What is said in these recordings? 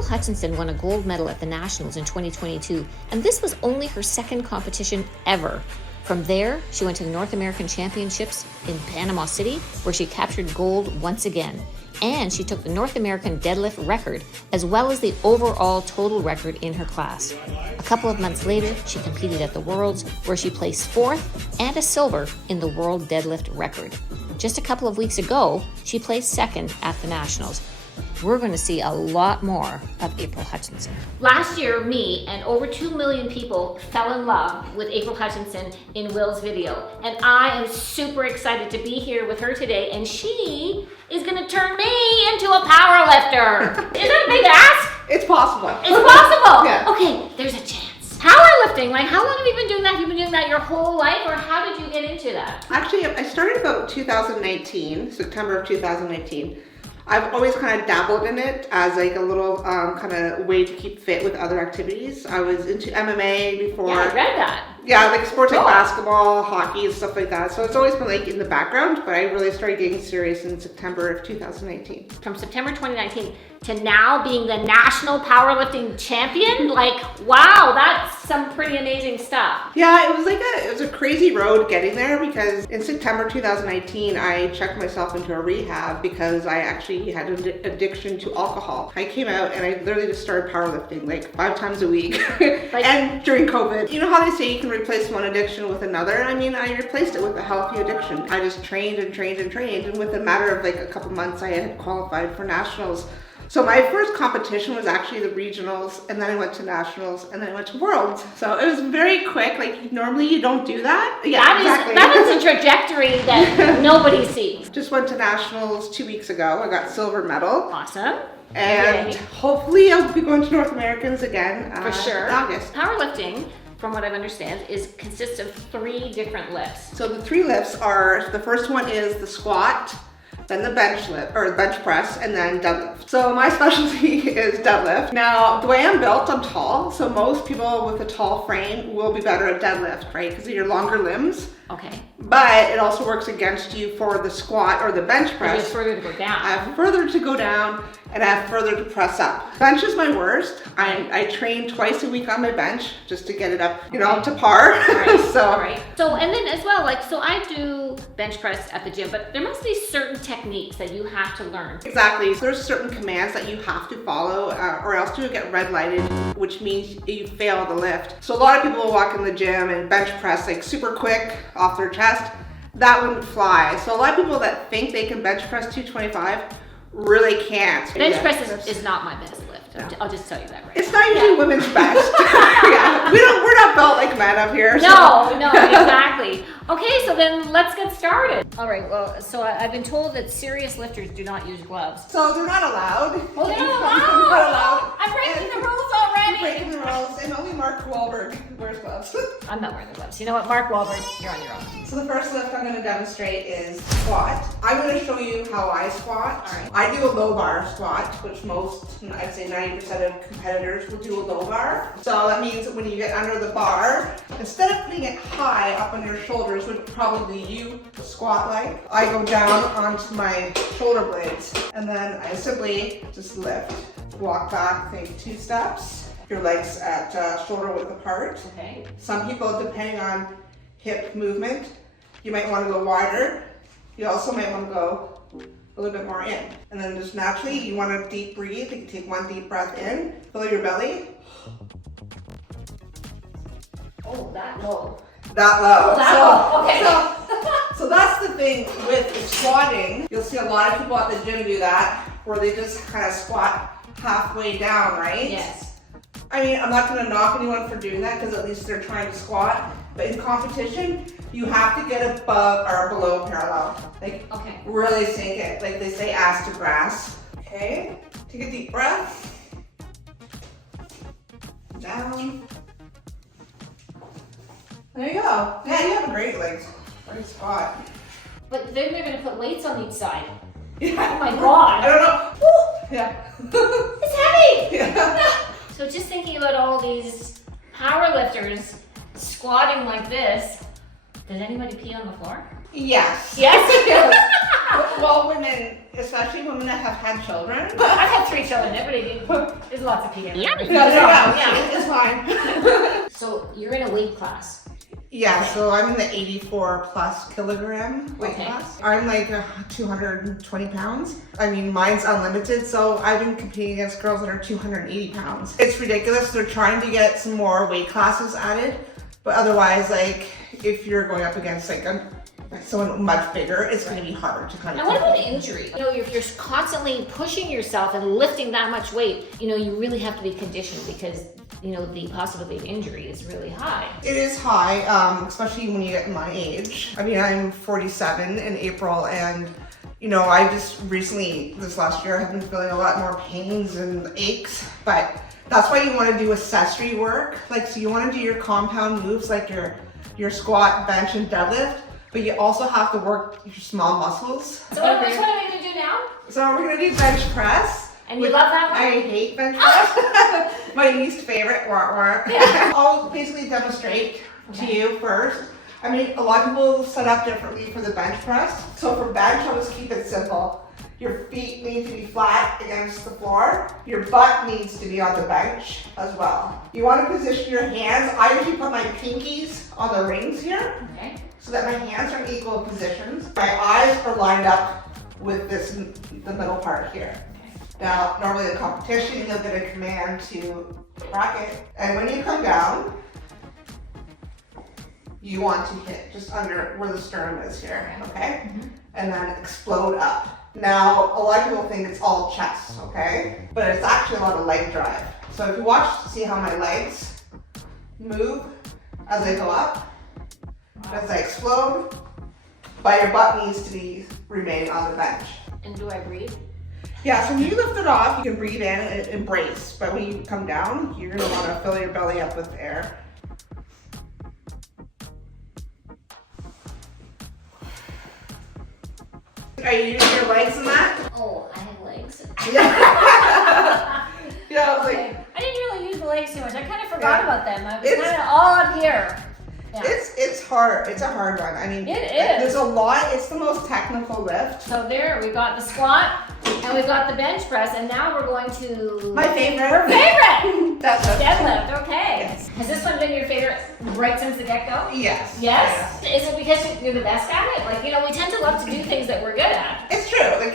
April Hutchinson won a gold medal at the Nationals in 2022, and this was only her second competition ever. From there, she went to the North American Championships in Panama City, where she captured gold once again. And she took the North American deadlift record, as well as the overall total record in her class. A couple of months later, she competed at the Worlds, where she placed fourth and a silver in the world deadlift record. Just a couple of weeks ago, she placed second at the Nationals. We're going to see a lot more of April Hutchinson. Last year, me and over 2 million people fell in love with April Hutchinson in Will's video. And I am super excited to be here with her today, and she is going to turn me into a powerlifter. Is that a big ask? It's possible. It's possible? Yeah. Okay, there's a chance. Powerlifting, like how long have you been doing that? Have you been doing that your whole life, or how did you get into that? Actually, I started about 2019, September of 2019. I've always kind of dabbled in it as like a little kind of way to keep fit with other activities. I was into MMA before. Yeah, I read that. Yeah, like sports like Cool. basketball, hockey, and stuff like that. So it's always been like in the background, but I really started getting serious in September of 2019. From September 2019 to now being the national powerlifting champion, like, wow, that's some pretty amazing stuff. Yeah, it was a crazy road getting there, because in September 2019, I checked myself into a rehab because I actually had an addiction to alcohol. I came out and I literally just started powerlifting like 5 times a week. And during COVID, you know how they say you can replace one addiction with another? I mean, I replaced it with a healthy addiction. I just trained and trained and trained, and with a matter of like a couple months, I had qualified for nationals. So my first competition was actually the regionals, and then I went to nationals, and then I went to worlds. So it was very quick. Like normally you don't do that. Yeah, That is a trajectory that nobody sees. Just went to nationals 2 weeks ago. I got silver medal. Awesome. And Yay. hopefully I'll be going to North Americans again For sure. in August. Powerlifting, from what I understand, consists of 3 different lifts. So the 3 lifts are, the first one is the squat, then the bench lift, or bench press, and then deadlift. So my specialty is deadlift. Now, the way I'm built, I'm tall, so most people with a tall frame will be better at deadlift, right? Because of your longer limbs. Okay. But it also works against you for the squat or the bench You press. have further to go down. I have further to go down, and I have further to press up. Bench is my worst. I train twice a week on my bench just to get it up, you know, to par. Right. So, Right. So, and then as well, like, so I do bench press at the gym, but there must be certain techniques that you have to learn. exactly. So there's certain commands that you have to follow, or else you'll get red lighted, which means you fail the lift. So a lot of people will walk in the gym and bench press like super quick off their chest. That wouldn't fly. So a lot of people that think they can bench press 225 really can't. Bench press is not my best lift. I'll just tell you that right It's not usually women's best. Yeah, we're not built like men up here. now. No, exactly. Okay, so then let's get started. All right, well, so I've been told that serious lifters do not use gloves. So they're not allowed. Well, they're They're not not allowed. I'm breaking the rules You're already. breaking the rules, and only Mark Wahlberg wears gloves. I'm not wearing the gloves. You know what, Mark Wahlberg, you're on your own. So the first lift I'm going to demonstrate is squat. I'm going to show you how I squat. All right. I do a low bar squat, which most, I'd say 90% of competitors will do a low bar. So that means that when you get under the bar, instead of putting it high up on your shoulders, which probably you squat like, I go down onto my shoulder blades, and then I simply just lift. Walk back, take 2 steps. Your legs at shoulder width apart. Okay. Some people, depending on hip movement, you might want to go wider. You also might want to go a little bit more in. And then just naturally, you want to deep breathe. You can take 1 deep breath in, fill your belly. Oh, that low. That low. That low, okay. So that's the thing with squatting. You'll see a lot of people at the gym do that, where they just kind of squat halfway down, right? Yes. I mean, I'm not going to knock anyone for doing that, because at least they're trying to squat. But in competition, you have to get above or below parallel. Like, Okay. really sink it. Like they say, ass to grass. Okay. Take a deep breath. Down. There you go. Yeah, you have great legs. Great squat. But then they're gonna put weights on each side. Yeah. Oh my God. I don't know. Woo. Yeah. It's heavy. Yeah. So just thinking about all these power lifters squatting like this, does anybody pee on the floor? Yes. Yes. Well, women especially women that have had children. I've had 3 children. There's lots of peanut. Yummy. Yeah, it's fine. So you're in a weight class. Yeah, so I'm in the 84 plus kilogram weight Okay. class. I'm like 220 pounds. I mean, mine's unlimited, so I've been competing against girls that are 280 pounds. It's ridiculous. They're trying to get some more weight classes added, but otherwise, like, if you're going up against like someone much bigger, it's going to be harder to kind of. And what about injury? You know, if you're constantly pushing yourself and lifting that much weight, you know, you really have to be conditioned because, you know, the possibility of injury is really high. It is high, especially when you get my age. I mean, I'm 47 in April, and you know, I just recently, this last year, have been feeling a lot more pains and aches, but that's why you want to do accessory work. Like, so you want to do your compound moves like your squat, bench, and deadlift, but you also have to work your small muscles. So which one are we going to do now? So we're going to do bench press. And you love that one? I hate bench press. My least favorite. Yeah. I'll basically demonstrate to you first. I mean, a lot of people set up differently for the bench press. So for bench, I'll just keep it simple. Your feet need to be flat against the floor. Your butt needs to be on the bench as well. You want to position your hands. I usually put my pinkies on the rings here, Okay. so that my hands are in equal positions. My eyes are lined up with the middle part here. Now, normally in competition, you'll get a command to bracket. And when you come down, you want to hit just under where the sternum is here, okay? And then explode up. Now, a lot of people think it's all chest, okay? But it's actually a lot of leg drive. So if you watch, see how my legs move as I go up, as I explode, but your butt needs to be remaining on the bench. And do I breathe? Yeah, so when you lift it off, you can breathe in and embrace. But when you come down, you're gonna wanna fill your belly up with air. Are you using your legs in that? Oh, I have legs. Yeah. Yeah, I was like, Okay. I didn't really use the legs too much. I kind of forgot about them. I was It's- kind of all up here. Yeah. it's hard. It's a hard one. I mean, It is. There's a lot. It's the most technical lift. So there, we got the squat and we got the bench press, and now we're going to My favorite. Her favorite That's a, deadlift. Okay. Yes. Has this one been your favorite right since the get go? yes. Yes. Is it because you're the best at it? Like, you know, we tend to love to do things that we're good at. It's true. Like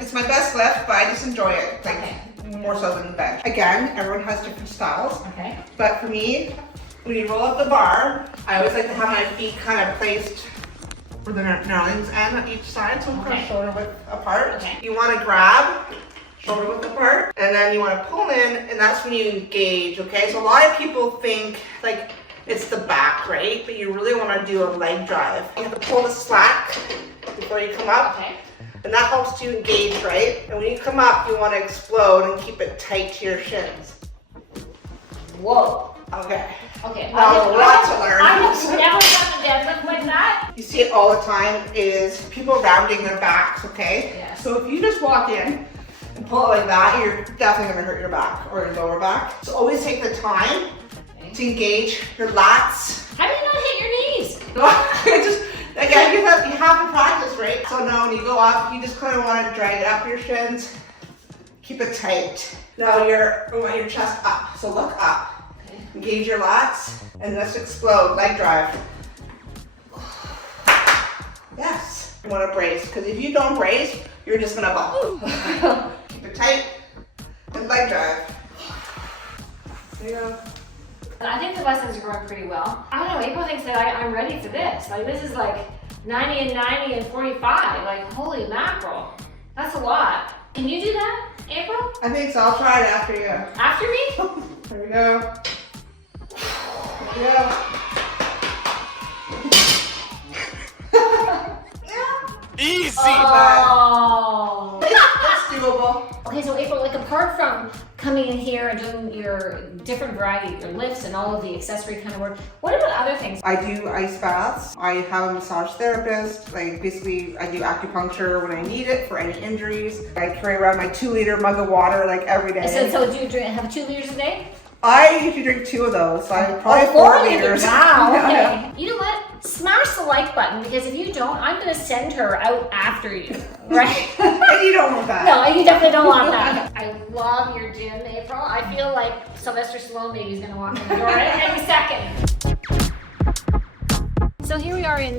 it's my best lift, but I just enjoy it. Like Okay. more so than the bench. Again, everyone has different styles. Okay. But for me, when you roll up the bar, I always like to have my feet kind of placed where the knurlings end on each side, so I'm kind Okay. of shoulder width apart. Okay. You want to grab shoulder width apart, and then you want to pull in, and that's when you engage, okay? So a lot of people think like it's the back, right? But you really want to do a leg drive. You have to pull the slack before you come up. Okay. And that helps you engage, right? And when you come up, you want to explode and keep it tight to your shins. Whoa. Okay. Okay. Wow, lots to learn. I have never done a deadlift like that. You see it all the time is people rounding their backs, okay? Yes. So if you just walk in and pull it like that, you're definitely gonna hurt your back or your lower back. So always take the time to engage your lats. How do you not hit your knees? Just, again, you have to practice, right? So now when you go up, you just kind of want to drag it up your shins. Keep it tight. Now we want your chest up, so look up. Engage your lats, and let's explode, leg drive. Yes. You want to brace, because if you don't brace, you're just gonna bump. Keep it tight, and leg drive. There you go. I think the lessons are going pretty well. I don't know, April thinks that I'm ready for this. Like, this is like 90 and 90 and 45. Like, holy mackerel. That's a lot. Can you do that, April? I think so. I'll try it after you. After me? There we go. There we go. Easy. Oh. It's doable. Okay, so April, like apart from coming in here and doing your different variety of your lifts and all of the accessory kind of work, what about other things? I do ice baths. I have a massage therapist. Like basically, I do acupuncture when I need it for any injuries. I carry around my 2-liter mug of water like every day. So do you have 2 liters a day? I usually drink 2 of those, so I'm probably 4 4 liters. Wow, Yeah. okay. You know what? smash the like button, because if you don't, I'm going to send her out after you, right? And you don't want that. No, you definitely don't want that. I love your gym, April. I feel like Sylvester Stallone maybe is going to walk in the door any second. So here we are in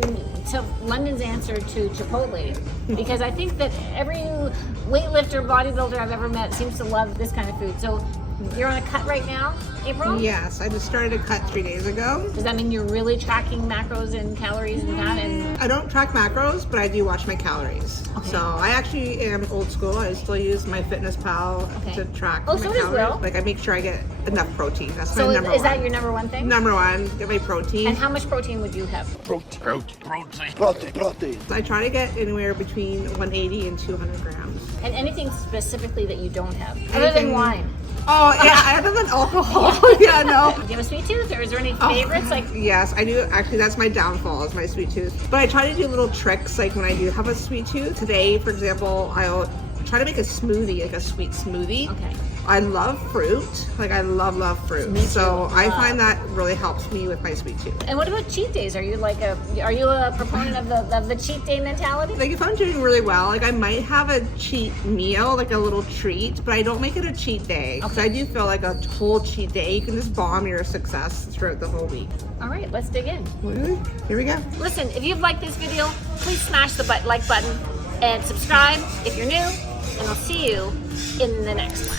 London's answer to Chipotle, because I think that every weightlifter, bodybuilder I've ever met seems to love this kind of food. So you're on a cut right now, April? Yes, I just started a cut 3 days ago. Does that mean you're really tracking macros and calories and that? And I don't track macros, but I do watch my calories. Okay. So I actually am old school. I still use my FitnessPal to track Oh, my so does calories. Will. Like I make sure I get enough protein. That's so my number is one. that your number one thing? Number one, get my protein. And how much protein would you have? Protein. I try to get anywhere between 180 and 200 grams. And anything specifically that you don't have, other than wine? Oh yeah, other than alcohol. Yeah, no. Do you have a sweet tooth, or is there any favorites? Like, Yes, I do. Actually, that's my downfall is my sweet tooth. But I try to do little tricks like when I do have a sweet tooth. Today, for example, I'll try to make a smoothie, like a sweet smoothie. okay. I love fruit. Like I love fruit. Me too. So I find that really helps me with my sweet tooth. And what about cheat days? Are you a proponent of the cheat day mentality? Like if I'm doing really well, like I might have a cheat meal, like a little treat, but I don't make it a cheat day. Because I do feel like a whole cheat day, you can just bomb your success throughout the whole week. All right, let's dig in. Here we go. Listen, if you've liked this video, please smash the like button and subscribe if you're new, and I'll see you in the next one.